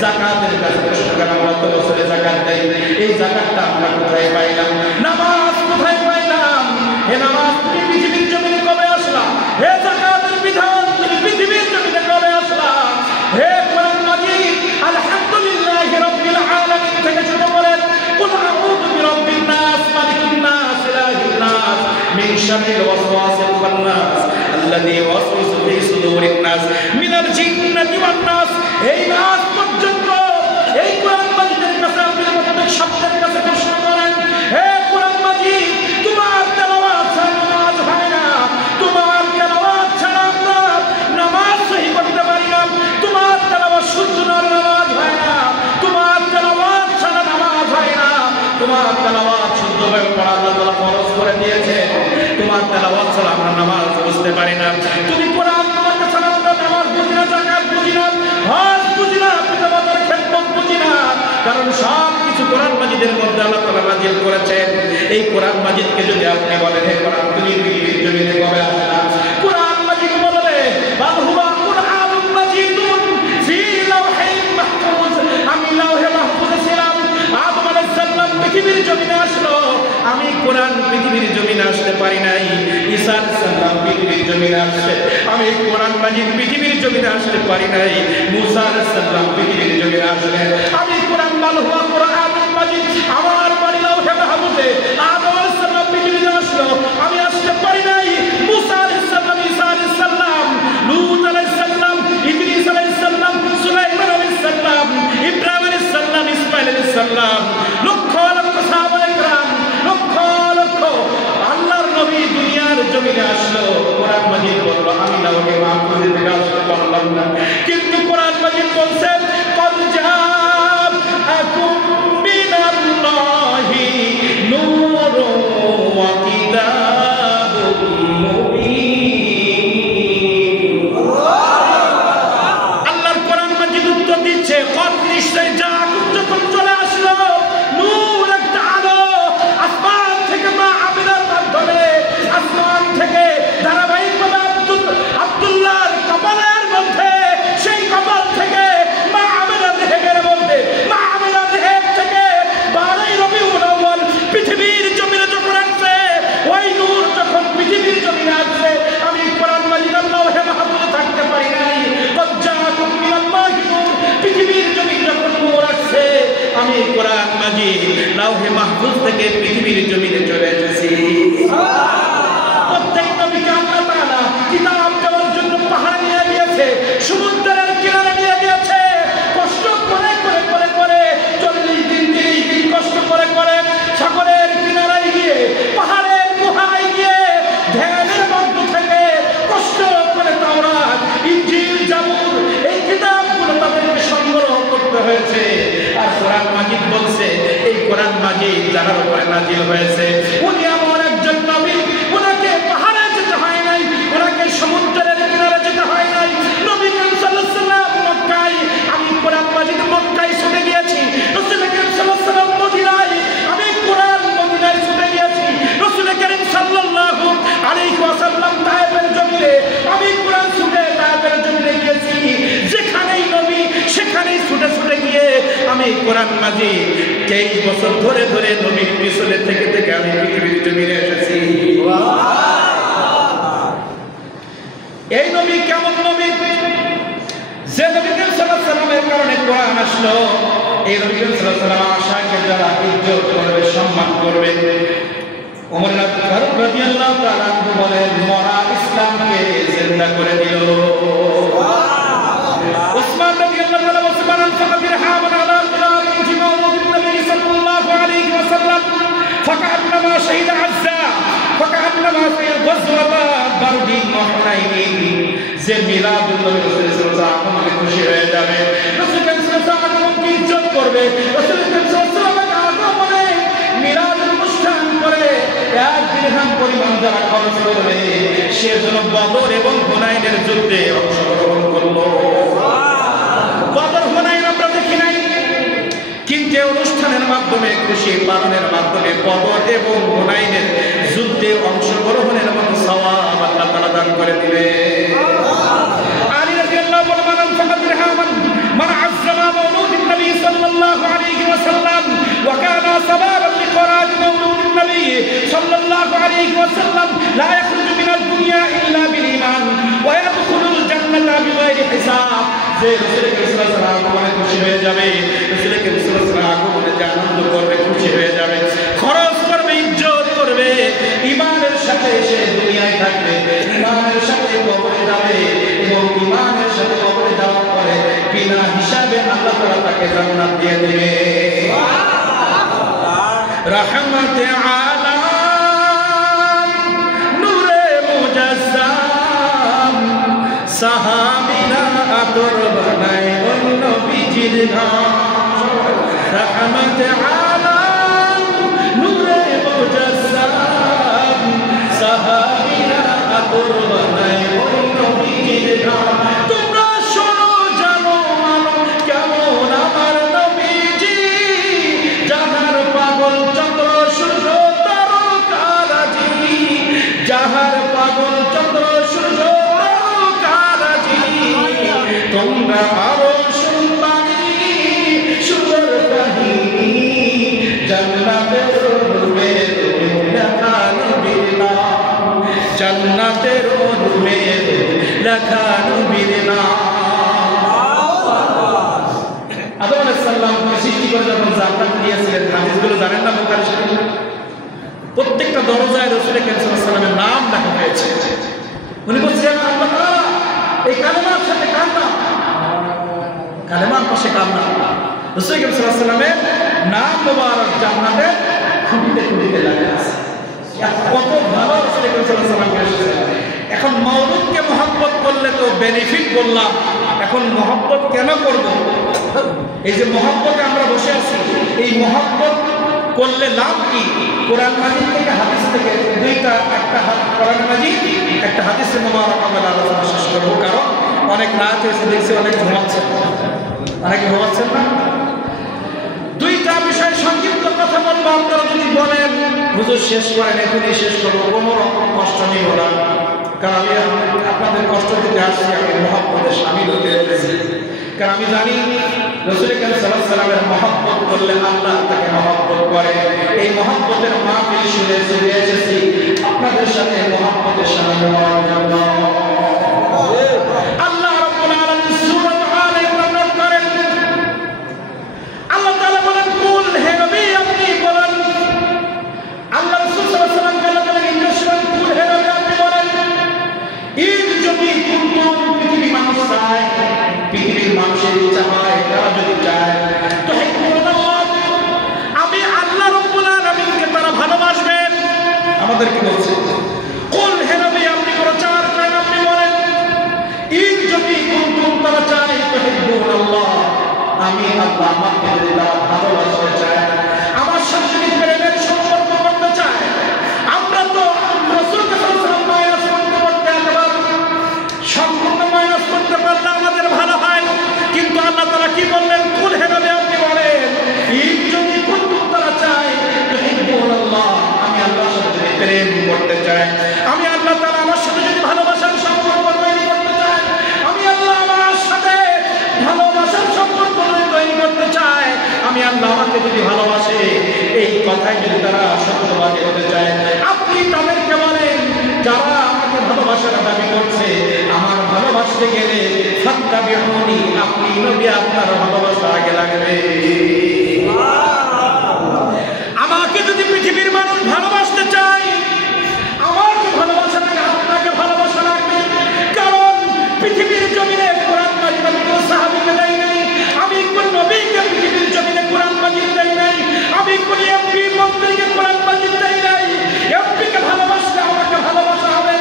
যাকাতের কাছে প্রশ্ন করেন আমরা তো বছরে যাকাত দেই, এই যাকাতটা আমরা কোথায় পাইলাম? নামাজ কোথায় পাইলাম? হে নামাজ তুমি পৃথিবীর জমিনে কবে আসলা? হে যাকাতের বিধান তুমি পৃথিবীর জমিনে কবে আসলা? হে কোরআন মাজিদ আলহামদুলিল্লাহি রাব্বিল আলামিন থেকে শুরু করেন কুল আউযু বিরাব্বিন নাস মালিকিন নাস ইলাহিন নাস মিন শাররিল ওয়াসওয়াসিল খান্নাস আল্লাযী ইউওয়াসওয়িসু ফি সুদুরিন নাস মিনাল জিন্নাতি ওয়ান নাস। এই নাস পর্যন্ত এই কোরআন মাজিদের কাছে আপনি প্রত্যেক শব্দের কাছে প্রশ্ন করেন, হে কোরআন মাজিদ তোমার তেলাওয়াত ছাড়া নামাজ হয় না, তোমার তেলাওয়াত ছাড়া আমরা নামাজ সহি করতে পারি না, তোমার তেলাওয়াত শুদ্ধ নামাজ হয় না, তোমার তেলাওয়াত ছাড়া নামাজ হয় না, তোমার তেলাওয়াত শুদ্ধভাবে পড়া আল্লাহ তাআলা ফরজ করে দিয়েছে, তোমার তেলাওয়াত ছাড়া আমরা নামাজ বুঝতে পারি না, তুমি কোরআন তোমাকে ছাড়া আমরা নামাজ বুঝি না, যাকাত বুঝি না, হজ বুঝি না, পিতামাতার খেদমত বুঝি না, কারণ সব কিছু কোরআন মাজিদের মধ্যে আল্লাহ তাআলা নাযিল করেছেন। এই কোরআন মাজিদকে যদি আপনি বলেন হে কোরআন তুমি পৃথিবীর জমিনে কবে আসলা, কোরআন মাজিদ বলবে বাল হুয়া কুরআনুন মাজিদুন ফি লাওহিন মাহফুজ, আমি লাওহে মাহফুজে ছিলাম, আদম আলাইহিস সালাম পৃথিবীর জমিনে আসলো, আমি কোরআন পৃথিবীর জমিনে আসতে পারি নাই, ঈসা আলাইহিস সালাম পৃথিবীর জমিনে আসছে, আমি কোরআন মাজিদ পৃথিবীর জমিনে আসতে পারি নাই, মুসা আলাইহিস সালাম পৃথিবীর জমিনে আসলেন, আমি কোরআন বাল হুয়া কুরআনুন মাজিদ আমার বাড়ি লাওহে মাহফুজে আদম আলাইহিস সালাম পৃথিবীতে আসলো, আমি আসতে পারি নাই, মুসা আলাইহিস সালাম, ঈসা আলাইহিস সালাম, লূত আলাইহিস সালাম, ইদ্রিস আলাইহিস সালাম, সুলাইমান আলাইহিস সালাম, ইব্রাহিম আলাইহিস সালাম, ইসমাঈল আলাইহিস সালাম, লক্ষ লক্ষ সাহাবায়ে কেরাম, লক্ষ লক্ষ আল্লাহর নবী দুনিয়ার জমিনে আসলো, কোরআন মাজিদ বলল আমি লাওহে মাহফুজে থেকে আসতে পারলাম না, কিন্তু কোরআন মাজিদ বলছেন কদ জাআকুম মিনাল্লাহি নূরুন ওয়া কিতাবুম মুবিন। আল্লাহর কোরআন মাজিদ উত্তর দিচ্ছে কদ নিশ্চয় জাআকুম যখন চলে আসলো নূর একটা আলো আসমান থেকে মা আমিনার মাধ্যমে, আসমান থেকে ধারাবাহিকভাবে আব্দুল্লাহর কপালের মধ্যে, সেই কপাল থেকে মা আমিনার দেহের মধ্যে, মা আমিনার দেহের থেকে 12 রবিউল আউয়াল পৃথিবীর জমিনে যখন আসছে, ওই নূর যখন পৃথিবীর জমিনে আসছে, আমি কোরআন মাজিদ লাওহে মাহফুজে থাকতে পারি নাই, কদ জাআকুম মিনাল্লাহি নূর, পৃথিবীর জমিনে যখন নূর আসছে, আমি কোরআন মাজিদ লাওহে মাহফুজ থেকে পৃথিবীর জমিনে চলে এসেছি। প্রত্যেক নবীকে আল্লাহ তাআলা কিতাব দেওয়ার জন্য পাহাড়ে নিয়ে গিয়েছে, সমুদ্রের কিনারে নিয়ে গিয়েছে, কষ্ট করে করে করে করে 40 দিন 30 দিন কষ্ট করে করে সাগরের কিনারায় গিয়ে, পাহাড়ের গুহায় গিয়ে, ধ্যানের মধ্য থেকে কষ্ট করে তাওরাত, ইনজিল, জাবুর এই কিতাবগুলো তাদেরকে সংগ্রহ করতে হয়েছে। আর কোরআন মাজিদ বলছে এই কোরআন মাজিদ যার উপরে নাজিল হয়েছে উনি এমন একজন নবী, ওনাকে পাহাড়ে যেতে হয় নাই, ওনাকে সমুদ্রের কিনারে যেতে হয় নাই, নবী করিম সাল্লাল্লাহু আলাইহি ওয়াসাল্লাম মক্কায়, আমি কোরআন মাজিদ মক্কায় ছুটে গিয়েছি, রাসূল করিম সাল্লাল্লাহু আলাইহি ওয়াসাল্লাম মদিনায়, আমি কোরআন মদিনায় ছুটে গিয়েছি, রাসূল করিম সাল্লাল্লাহু আলাইহি ওয়াসাল্লাম তায়েফের জমিনে, আমি কোরআন ছুটে তায়েফের জমিনে গিয়েছি, যেখানেই নবী সেখানেই ছুটে ছুটে গিয়ে আমি কোরআন মাজিদ 23 বছর ধরে ধরে নবীর পিছনে থেকে থেকে আমি পৃথিবীর জমিনে এসেছি। এই নবী কেমন নবী? যে নবী সাল্লাল্লাহু আলাইহি ওয়াসাল্লামের কারণে কোরআন আসলো, এই নবী সাল্লাল্লাহু আলাইহি ওয়াসাল্লাম আশাকে যারা ইজ্জত করবে, সম্মান করবে, ওমর ফারুক রাদিয়াল্লাহু তাআলা আনহু বলেন মরা ইসলামকে জিন্দা করে দিল। উসমান রাদিয়াল্লাহু তাআলা বলেন ফাকাদির হামান আলা কিরামিন ফি মাওলিদিন নবী সাল্লাল্লাহু আলাইহি ওয়াসাল্লাম ফাকান্নামা শাহিদা আযযা ফাকান্নামা গাযওয়াতা বারদিন ওয়া হুনাইন, যে মিলাদুন নবী সাল্লাল্লাহু আলাইহি ওয়াসাল্লাম খুশি হয়ে যাবে, রাসূল সাল্লাল্লাহু আলাইহি ওয়াসাল্লাম ইজ্জত করবে, রাসূল সাল্লাল্লাহু আলাইহি ওয়াসাল্লাম মিলাদ অনুষ্ঠান করে 1 দিরহাম পরিমাণ যারা খরচ করবে, সে যেন বদর এবং হুনাইনের যুদ্ধে অংশগ্রহণ করলো। বদর হুনাইন আমরা দেখি নাই, কিন্তু অনুষ্ঠানের মাধ্যমে, খুশি পালনের মাধ্যমে বদর এবং হুনাইনের যুদ্ধে অংশগ্রহণের মতো সওয়াব আল্লাহ তাআলা দান করে দিবে। আলী রাদিয়াল্লাহু আনহু ফাকাদ হামান মান আযযামা মাওলুদিন নবী সাল্লাল্লাহু আলাইহি ওয়াসাল্লাম ওয়া কানা সাবাবান লিকরাজ মাওলুদিন নবী সাল্লাল্লাহু আলাইহি ওয়াসাল্লাম লা ইয়াখরুজু মিনাদ দুনিয়া ইল্লা বিল ঈমান ওয়া ইয়াদখুলুল জান্নাতা বিগাইরি হিসাব। যে রাসূল সাল্লাল্লাহু আলাইহি ওয়াসাল্লাম আগমনে খুশি হয়ে যাবে, রাসূল সাল্লাল্লাহু আলাইহি ওয়াসাল্লাম আগমনে যে আনন্দ করবে, খুশি হয়ে যাবে, খরচ করবে, ইজ্জত করবে, ঈমানের সাথে সে দুনিয়ায় থাকবে, ঈমানের সাথে কবরে যাবে এবং ঈমানের সাথে কবরে যাওয়ার পরে বিনা হিসাবে আল্লাহ তাআলা তাকে জান্নাত দিয়ে দেবে। রাহমাতে আলাম নূরে মুজাসসাম সাহাবীরা আতর বানায় ওই নবীজির নাম। রাহমাতে আলাম নূরে মুজাসসাম সাহাবীরা আতর বানায় ওই নবীজির নাম। তোমরা শোনো জানো মানো কেমন আমার নবীজি, যাহার পাগল চন্দ্র সূর্য তারকারাজি, যাহার পাগল চন্দ্র সূর্য তারকারাজি। তোমরা আরো শুনবানি সুন্দর কাহিনী, জান্নাতের রূপে লেখা নবীর নাম, জান্নাতের রূপে লেখা নবীর নাম। আদম আলাইহিস সালামকে সৃষ্টি করে যখন জান্নাত দিয়েছিলেন, হাদিসগুলো জানেন না বুখারী শরীফে? প্রত্যেকটা দরজায় রাসূল কারীম সাল্লাল্লাহু আলাইহি ওয়াসাল্লামের নাম লেখা হয়েছে। উনি বলছেন আল্লাহ তাআলা এই কালেমার সাথে কার নাম? কালেমার পাশে কার নাম? রাসূল কারীম সাল্লাল্লাহু আলাইহি ওয়াসাল্লামের নাম মোবারক জান্নাতে খুঁটিতে খুঁটিতে লেখা আছে। কত ভালো রাসূল কারীম সাল্লাল্লাহু আলাইহি ওয়াসাল্লামকে এসেছে। এখন মাওলুদকে মহব্বত করলে তো বেনিফিট বললাম, এখন মহব্বত কেন করব? এই যে মহব্বতে আমরা বসে আছি, এই মহব্বত করলে লাভ কি? কোরআন মাজিদ থেকে হাদিস থেকে দুইটা, একটা কোরআন মাজিদ একটা হাদিসে মোবারক আমরা আলোচনা শেষ করব। কারণ অনেক রাত এসে দেখছি অনেক ঘুমাচ্ছেন, অনেকে ঘুমাচ্ছেন না। দুইটা বিষয় সংক্ষিপ্ত কথা বলবো। আপনারা যদি বলেন হুজুর শেষ করেন, এখনই শেষ করবো, কোনো রকম কষ্ট নিব না, কারণ আমি আপনাদের কষ্ট দিতে আসছি, আমি মহব্বতের শামিল হতে এসেছি। কারণ আমি জানি রাসূল কারীম সাল্লাল্লাহু আলাইহি ওয়াসাল্লামের মহব্বত করলে আল্লাহ তাকে মহব্বত করে। এই মহব্বতের মাহফিল শুনে চলে এসেছি আপনাদের সাথে মহব্বতের শামিল হওয়ার জন্য। আল্লাহ রাব্বুল আলামিন সূরা আলে ইমরান করেন, আল্লাহ তাআলা বলেন কুল, হে নবী আপনি বলেন, আল্লাহ রাসূল সাল্লাল্লাহু আলাইহি ওয়াসাল্লাম বলেন ইন্নাশান কুল, হে নবী আপনি বলেন, ঈদ যদি কুনতুম পৃথিবী মানুষ চায়, পৃথিবীর মানুষের ইচ্ছা হয়, তারা যদি চায় তো আমি আল্লাহ রাব্বুল আলামিনকে তারা ভালোবাসবেন। আমাদেরকে বলছে কুল, হে নবী আপনি প্রচার করেন, আপনি বলেন ঈদ যদি কুনতুম তারা চায় তুহিব্বুনাল্লাহ, আমি আল্লাহ আমাকে যদি তারা ভালোবাসতে চায়, আমার সাথে যদি প্রেমের সম্পর্ক করতে চায়। আমরা তো রাসূলকে সাল্লাল্লাহু আলাইহি ওয়াসাল্লাম করতে একবার সম্পূর্ণ মাইনাস করতে পারলে আমাদের ভালো হয়, কিন্তু আল্লাহ তাআলা কি বললেন? কুল, হে নবী আপনি বলেন ঈদ যদি কুনতুম তারা চায় তুহিব্বুনাল্লাহ, আমি আল্লাহর সাথে যদি প্রেম করতে চাই, আমি আল্লাহ তাআলা আমার সাথে যদি ভালোবাসার সম্পর্ক তৈরি করতে চাই, আমি আল্লাহ আমার সাথে ভালোবাসার সম্পর্ক তৈরি করতে চাই, আমি আল্লাহ আমাকে যদি ভালোবাসে, এই কথাই যদি তারা সত্যবাদী হতে চায়, আপনি তাদেরকে বলেন যারা আমাকে ভালোবাসার দাবি করছে, আমার ভালোবাসতে গেলে ফাত্তাবিউনি, আপনি নবী আপনার ভালোবাসা আগে লাগবে। আমাকে যদি পৃথিবীর মানুষ ভালোবাসতে চায়, আমাকে ভালোবাসা লাগে, আপনাকে ভালোবাসা লাগবে। কারণ পৃথিবীর জমিনে কোরআন মাজিদ আমি কোন সাহাবীকে দেই নাই, আমি কোন নবীকে পৃথিবীর জমিনে কোরআন মাজিদ দেই নাই, আমি কোন এমপি মন্ত্রীকে কোরআন মাজিদ দেই নাই। এমপিকে ভালোবাসলে আমাকে ভালোবাসা হবে,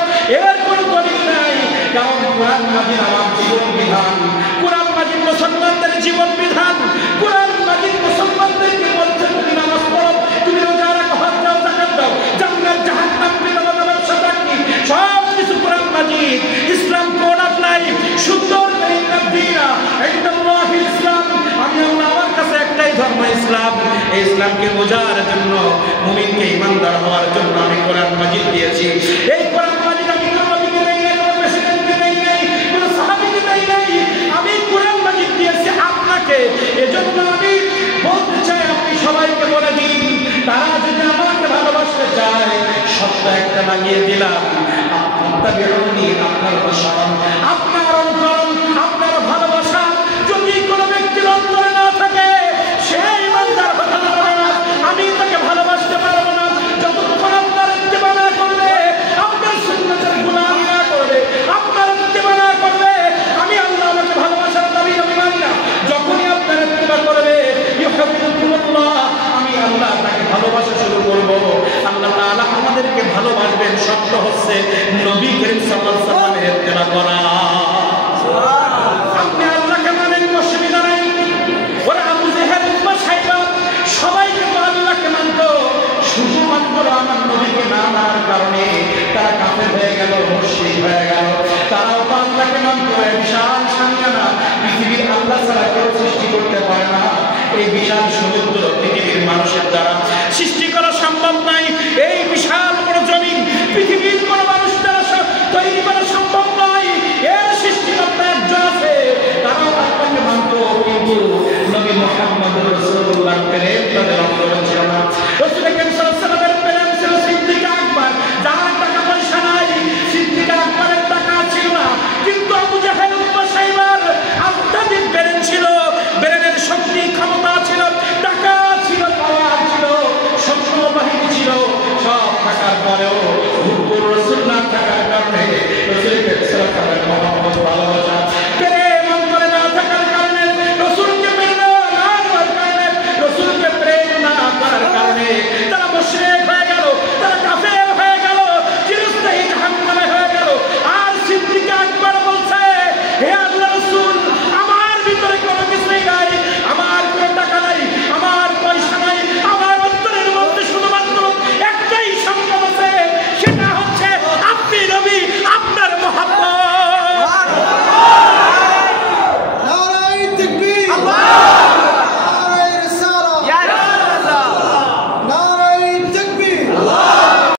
এর কোন দলিল নাই। কারণ কোরআন মাজিদ আমার জীবন বিধান, কোরআন মাজিদ মুসলমানদের জীবন বিধান। কোরআন মাজিদ মুসলমানদেরকে বলছে তুমি নামাজ পড়ো, তুমি রোজা রাখো, হজ দাও, যাকাত দাও, জান্নাত জাহান্নাম বিধানের ব্যবসা থাকি, সব কিছু কোরআন মাজিদ। ইসলাম কোড অফ লাইফ সুন্দর করে দিনা ইন্নাল্লাহিল ইসলাম, আমি আল্লাহ আমার কাছে একটাই ধর্ম ইসলাম। এই ইসলামকে বোঝার জন্য, মুমিনকে ঈমানদার হওয়ার জন্য আমি কোরআন মাজিদ দিয়েছি। এই কোরআন মাজিদ আমি কোন নবীকে দেই নাই, কোন প্রেসিডেন্টকে দেই নাই, কোন সাহাবীকে দেই নাই, আমি কোরআন মাজিদ দিয়েছি এজন্য আমি বলতে চাই, আপনি সবাইকে বলে দিন, তারা যদি আমাকে ভালোবাসতে চায়, শব্দ একটা লাগিয়ে দিলাম, আপনার বেরোনি, আপনার অনুসরণ, আপনার অনুকরণ, আপনার ভালোবাসা যদি কোনো ব্যক্তির অন্তরে না থাকে, সেই ইমানদার হতে পারে না। আমি তাকে ভালোবাসতে পারবো না যতক্ষণ আপনার ইত্তেবা না করবে, আপনার সুন্নাতের গোলামি না করবে, আপনার ইত্তেবা না করবে। আমি আল্লাহ আমাকে ভালোবাসার দাবি আমি মানি না। যখনই আপনার ইত্তেবা করবে, ইউহিব্বুকুমুল্লাহ, আমি আল্লাহ তাকে ভালোবাসা শুরু করব। আল্লাহ তাআলা আমাদেরকে ভালোবাসবেন, শর্ত হচ্ছে নবী করিম সাল্লাল্লাহু আলাইহি ওয়াসাল্লামের ইত্তেবা করা। আপনি আল্লাহকে মানেন, অসুবিধা নাই। ওরা আবু জেহেল, উতবা, সাইবা সবাইকে তো আল্লাহকে মানতো, শুধুমাত্র আমার নবীকে না মানার কারণে তারা কাফের হয়ে গেল, মুশরিক হয়ে গেল। তারাও তো আল্লাহকে মানতো। এই বিশাল সামিয়ানা পৃথিবীর আল্লাহ ছাড়া কেউ সৃষ্টি করতে পারে না। এই বিশাল সমুদ্র পৃথিবীর মানুষের দ্বারা সৃষ্টি করা সম্ভব নয়।